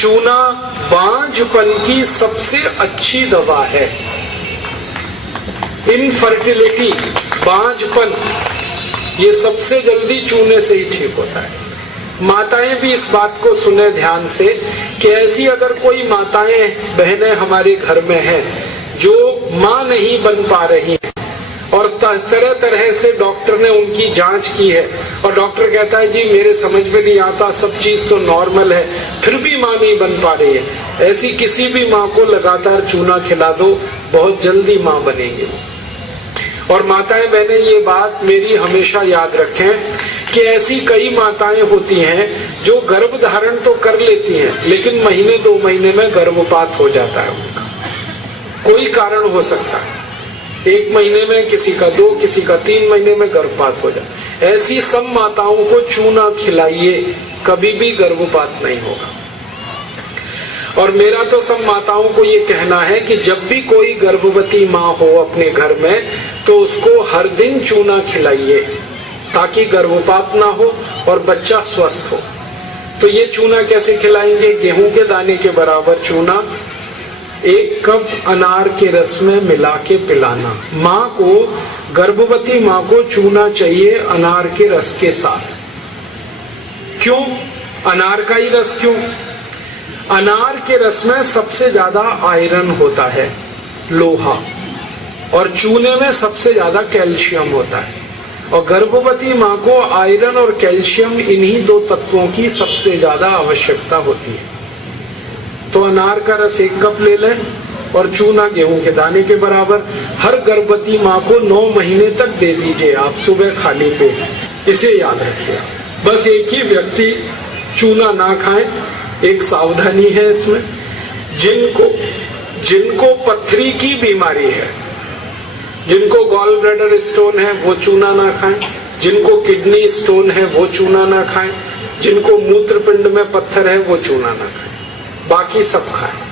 चूना बांझपन की सबसे अच्छी दवा है। इनफर्टिलिटी, बांझपन, ये सबसे जल्दी चूने से ही ठीक होता है। माताएं भी इस बात को सुने ध्यान से कि ऐसी अगर कोई माताएं बहनें हमारे घर में हैं जो मां नहीं बन पा रही हैं और तरह तरह से डॉक्टर ने उनकी जांच की है और डॉक्टर कहता है जी मेरे समझ में नहीं आता, सब चीज तो नॉर्मल है, फिर भी मां नहीं बन पा रही है, ऐसी किसी भी मां को लगातार चूना खिला दो, बहुत जल्दी मां बनेगी। और माताएं बहनें ये बात मेरी हमेशा याद रखें कि ऐसी कई माताएं होती हैं जो गर्भ धारण तो कर लेती हैं लेकिन महीने 2 महीने में गर्भपात हो जाता है उनका, कोई कारण हो सकता है। 1 महीने में, किसी का 2, किसी का 3 महीने में गर्भपात हो जाता है। ऐसी सब माताओं को चूना खिलाइए, कभी भी गर्भपात नहीं होगा। और मेरा तो सब माताओं को ये कहना है कि जब भी कोई गर्भवती माँ हो अपने घर में तो उसको हर दिन चूना खिलाइए ताकि गर्भपात ना हो और बच्चा स्वस्थ हो। तो ये चूना कैसे खिलाएंगे? गेहूं के दाने के बराबर चूना 1 कप अनार के रस में मिला के पिलाना। माँ को, गर्भवती माँ को चूना चाहिए अनार के रस के साथ। क्यों अनार का ही रस? क्यों? अनार के रस में सबसे ज्यादा आयरन होता है, लोहा, और चूने में सबसे ज्यादा कैल्शियम होता है। और गर्भवती माँ को आयरन और कैल्शियम, इन्हीं 2 तत्वों की सबसे ज्यादा आवश्यकता होती है। तो अनार का रस 1 कप ले लें और चूना गेहूं के दाने के बराबर हर गर्भवती माँ को 9 महीने तक दे दीजिए आप, सुबह खाली पेट। इसे याद रखिए। बस एक ही व्यक्ति चूना ना खाएं, एक सावधानी है इसमें। जिनको पथरी की बीमारी है, जिनको गॉल ब्लैडर स्टोन है, वो चूना ना खाएं। जिनको किडनी स्टोन है वो चूना ना खाएं। जिनको मूत्रपिंड में पत्थर है वो चूना ना खाएं, बाकी सब खाएं।